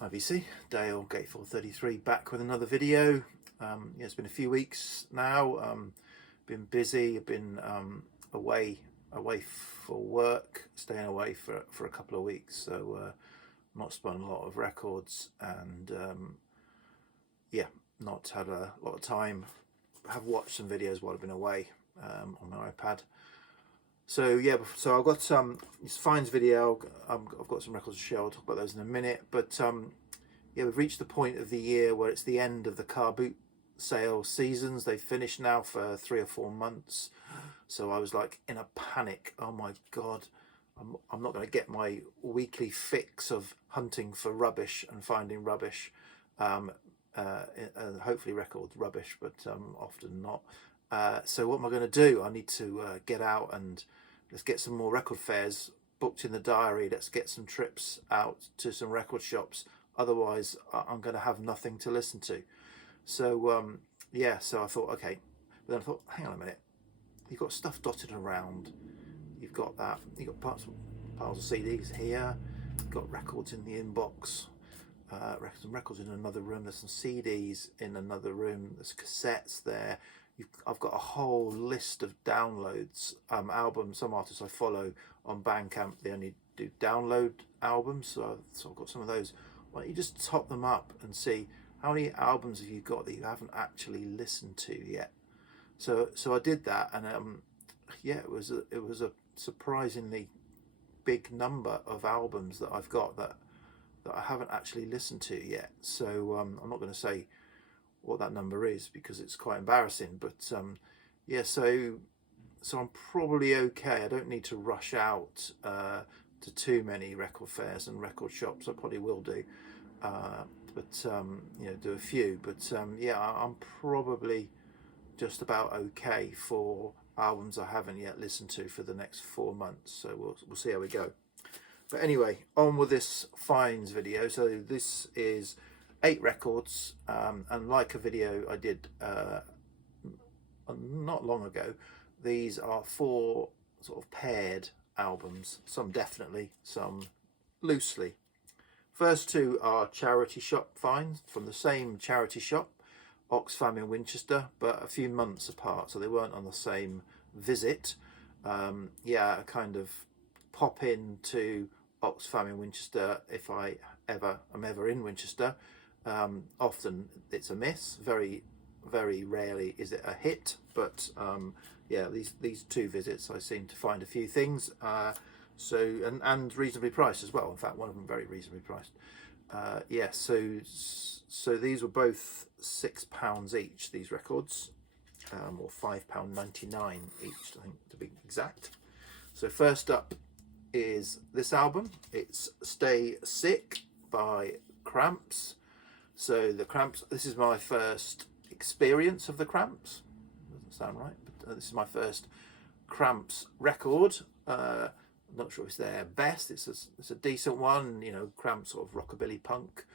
IBC, Dale Gateful 33, back with another video. Yeah, it's been a few weeks now. Been busy. I've been away for work, staying away for a couple of weeks. So not spun a lot of records, and yeah, not had a lot of time. Have watched some videos while I've been away on my iPad. So yeah, so I've got this Finds video. I've got some records to share. I'll talk about those in a minute. But yeah, we've reached the point of the year where it's the end of the car boot sale seasons. They've finished now for 3 or 4 months. So I was like in a panic. Oh my God, I'm not going to get my weekly fix of hunting for rubbish and finding rubbish. Hopefully record rubbish, but often not. So what am I going to do? I need to get out and let's get some more record fairs booked in the diary. Let's get some trips out to some record shops. Otherwise, I'm going to have nothing to listen to. So yeah, so I thought, okay. But then I thought, hang on a minute. You've got stuff dotted around. You've got that. You've got piles of CDs here. You've got records in the inbox. Some records in another room. There's some CDs in another room. There's cassettes there. I've got a whole list of downloads, albums. Some artists I follow on Bandcamp, they only do download albums, so I've got some of those. Why don't you just top them up and see how many albums have you got that you haven't actually listened to yet? So I did that, and yeah, it was a surprisingly big number of albums that I've got that I haven't actually listened to yet. So I'm not going to say what that number is because it's quite embarrassing, but yeah, so I'm probably okay. I don't need to rush out to too many record fairs and record shops. I probably will do, but you know, do a few. But yeah, I'm probably just about okay for albums I haven't yet listened to for the next 4 months. So we'll see how we go. But anyway, on with this finds video. So this is 8 records, and like a video I did not long ago, these are 4 sort of paired albums, some definitely, some loosely. First 2 are charity shop finds from the same charity shop, Oxfam in Winchester, but a few months apart, so they weren't on the same visit. Yeah, I kind of pop into Oxfam in Winchester if I'm ever in Winchester. Often it's a miss. Very rarely is it a hit, but yeah, these 2 visits I seem to find a few things, so and reasonably priced as well. In fact, one of them very reasonably priced. Yeah, so these were both £6 each, these records, or £5.99 each, I think, to be exact. So first up is this album. It's Stay Sick by Cramps. So the Cramps, this is my first experience of the Cramps. Doesn't sound right, but this is my first Cramps record. I'm not sure it's their best. It's a decent one, you know, Cramps sort of rockabilly punk.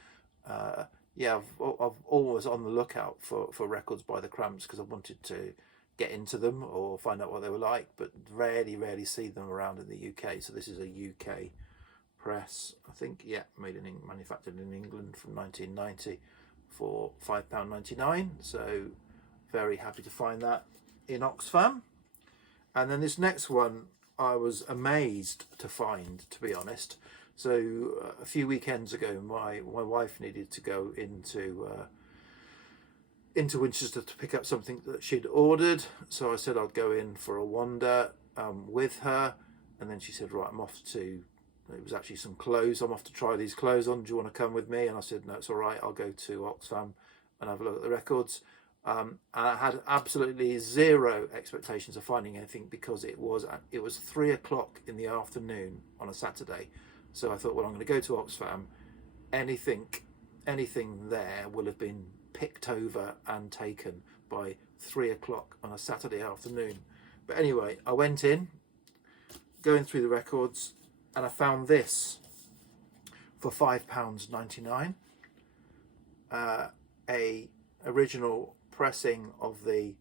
Yeah, I've always on the lookout for records by the Cramps because I wanted to get into them or find out what they were like, but rarely see them around in the UK. So this is a UK press, I think. Yeah, manufactured in England from 1990 for £5.99. So very happy to find that in Oxfam. And then this next one I was amazed to find, to be honest. So a few weekends ago, my wife needed to go into Winchester to pick up something that she'd ordered. So I said I'd go in for a wander with her, and then she said, right, I'm off to, it was actually some clothes, I'm off to try these clothes on, do you want to come with me? And I said, no, it's all right, I'll go to Oxfam and have a look at the records. And I had absolutely zero expectations of finding anything because it was 3 o'clock in the afternoon on a Saturday. So I thought, well, I'm going to go to Oxfam. Anything there will have been picked over and taken by 3 o'clock on a Saturday afternoon. But anyway, I went in, going through the records, and I found this for £5.99. A original pressing of the,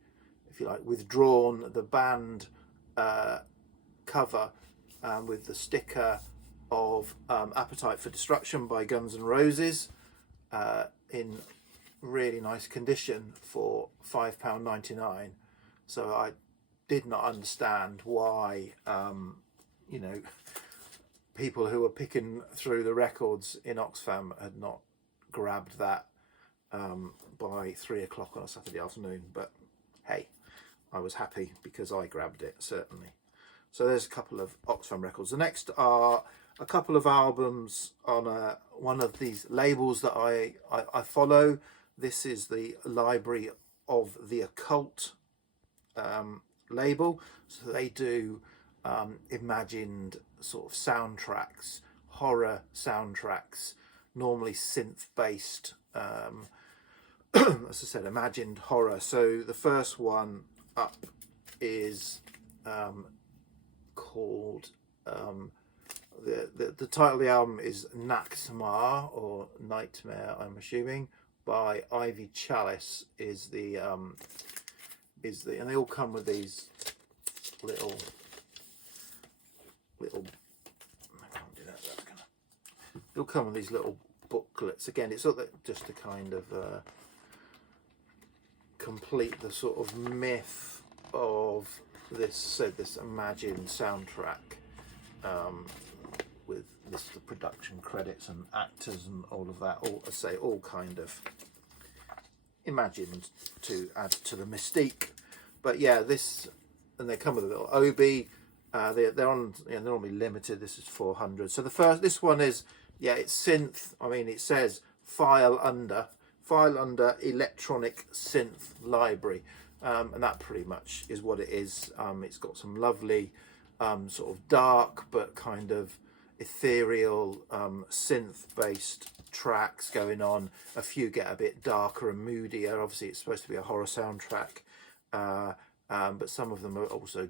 if you like, Withdrawn, the band cover, with the sticker of Appetite for Destruction by Guns N' Roses in really nice condition for £5.99. So I did not understand why you know, people who were picking through the records in Oxfam had not grabbed that by 3 o'clock on a Saturday afternoon. But hey, I was happy because I grabbed it, certainly. So there's a couple of Oxfam records. The next are a couple of albums on one of these labels that I follow. This is the Library of the Occult label. So they do imagined sort of soundtracks, horror soundtracks, normally synth-based, as I said, imagined horror. So the first one up is called the title of the album is Nachtmar, or Nightmare, I'm assuming, by Ivy Chalice. Is the and they all come with these little I can't do that. That's gonna. They'll come with these little booklets. Again, it's not that just to kind of complete the sort of myth of this imagined soundtrack with the production credits and actors and all of that. All kind of imagined to add to the mystique. But yeah, and they come with a little obi. They're on, they're normally limited. This is 400. So this one is, it's synth. I mean, it says file under electronic synth library, and that pretty much is what it is. It's got some lovely sort of dark but kind of ethereal synth based tracks going on. A few get a bit darker and moodier. Obviously it's supposed to be a horror soundtrack, but some of them are also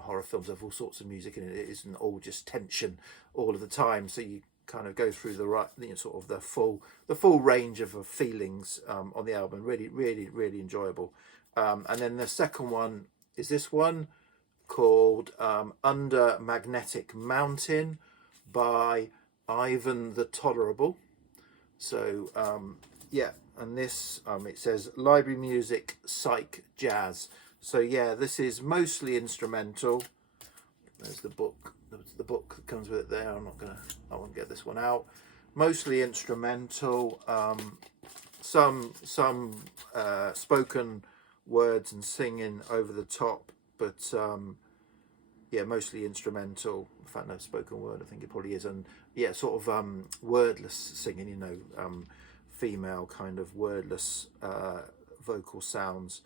horror films have all sorts of music in it. It isn't all just tension all of the time, so you kind of go through sort of the full range of feelings on the album. Really enjoyable. And then the second one is this one called Under Magnetic Mountain by Ivan the Tolerable. So and this it says library music, psych, jazz. So yeah, this is mostly instrumental. There's the book. The book that comes with it there. I won't get this one out. Mostly instrumental. Some spoken words and singing over the top, but mostly instrumental. In fact, no spoken word. I think it probably is, and sort of wordless singing. Female kind of wordless vocal sounds.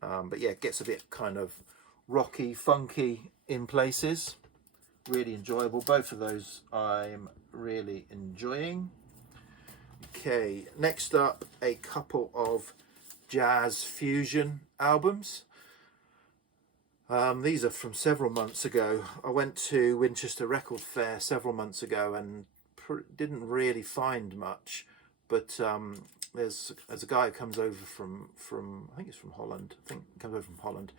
But yeah, it gets a bit kind of rocky, funky in places. Really enjoyable. Both of those I'm really enjoying. Okay, next up, a couple of jazz fusion albums. These are from several months ago. I went to Winchester Record Fair several months ago and didn't really find much. But there's a guy who comes over from I think it's from Holland. I think he comes over from Holland,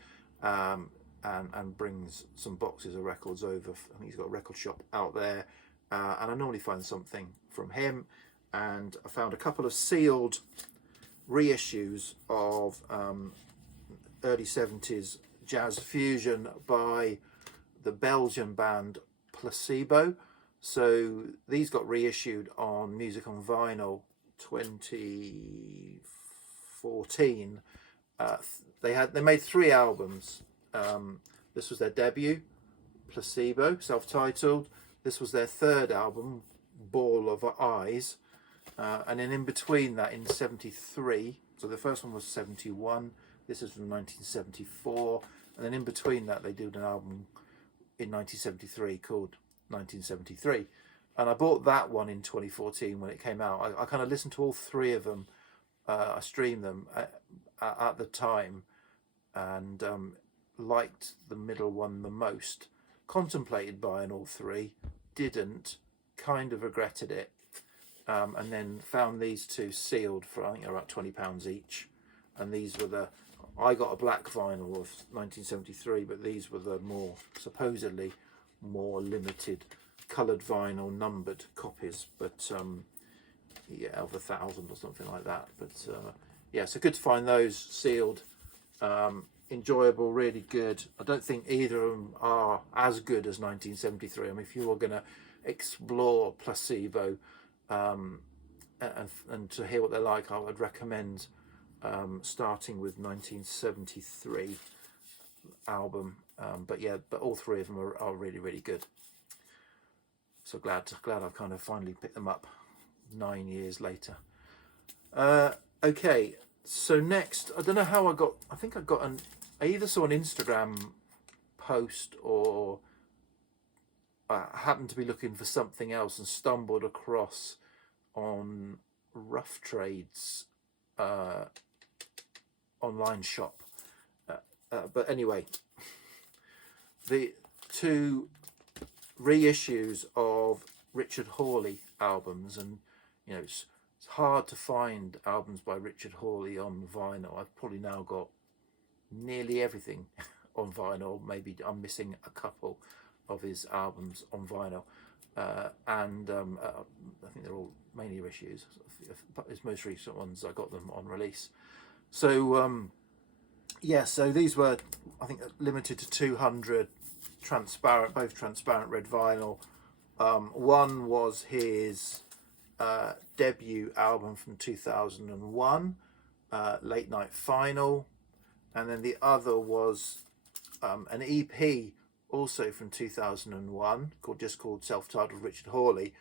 and brings some boxes of records over. I think he's got a record shop out there, and I normally find something from him. And I found a couple of sealed reissues of early 70s jazz fusion by the Belgian band Placebo. So these got reissued on Music on Vinyl 2014. They made 3 albums. This was their debut, Placebo, self-titled. This was their 3rd album, Ball of Eyes, and then in between that, in 73. So the first one was 71. This is from 1974, and then in between that, they did an album in 1973 called 1973. And I bought that one in 2014 when it came out. I kind of listened to all 3 of them. I streamed them at the time, and liked the middle one the most. Contemplated buying all 3, didn't, kind of regretted it, and then found these 2 sealed for I think about £20 each. And these were I got a black vinyl of 1973, but these were the supposedly more limited coloured vinyl numbered copies, but yeah, of 1,000 or something like that. But yeah, so good to find those sealed. Enjoyable, really good. I don't think either of them are as good as 1973. I mean, if you were going to explore Placebo and to hear what they're like, I would recommend starting with 1973 album. But yeah, but all three of them are really, really good. So glad I've kind of finally picked them up 9 years later. Okay, so next, I don't know how I think I got I either saw an Instagram post or I happened to be looking for something else and stumbled across on Rough Trade's online shop. But anyway, the 2 reissues of Richard Hawley albums, and you know, it's hard to find albums by Richard Hawley on vinyl. I've probably now got nearly everything on vinyl. Maybe I'm missing a couple of his albums on vinyl, and I think they're all mainly reissues. His most recent ones, I got them on release. So yeah, so these were, I think, limited to 200, transparent, both transparent red vinyl. One was his debut album from 2001, Late Night Final, and then the other was an EP also from 2001 called Self-Titled Richard Hawley,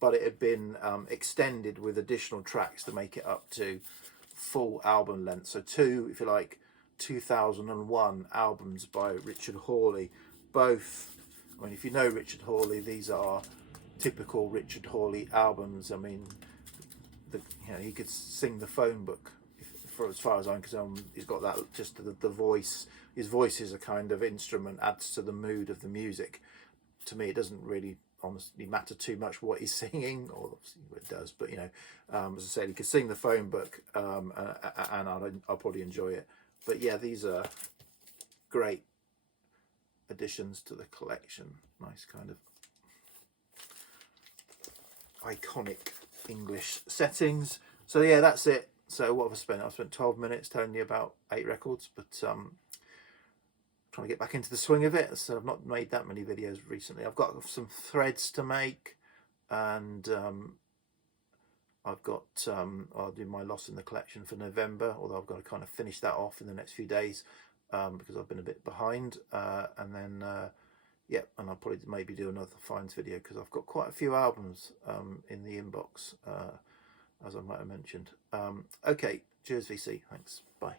but it had been extended with additional tracks to make it up to full album length. So 2, if you like, 2001 albums by Richard Hawley. Both, I mean, if you know Richard Hawley, these are typical Richard Hawley albums. I mean, you know, he could sing the phone book. For as far as I'm concerned, he's got that, just the voice. His voice is a kind of instrument, adds to the mood of the music. To me, it doesn't really honestly matter too much what he's singing, or obviously it does, but you know, as I said, he could sing the phone book, and I'll probably enjoy it. But yeah, these are great additions to the collection. Nice kind of iconic English settings. So yeah, that's it. So what have I spent? I've spent 12 minutes telling you about 8 records, but trying to get back into the swing of it. So I've not made that many videos recently. I've got some threads to make, and I've got I'll do my loss in the collection for November, although I've got to kind of finish that off in the next few days, because I've been a bit behind, and then yeah, and I'll probably maybe do another finds video, because I've got quite a few albums in the inbox, as I might have mentioned. Okay, cheers VC, thanks, bye.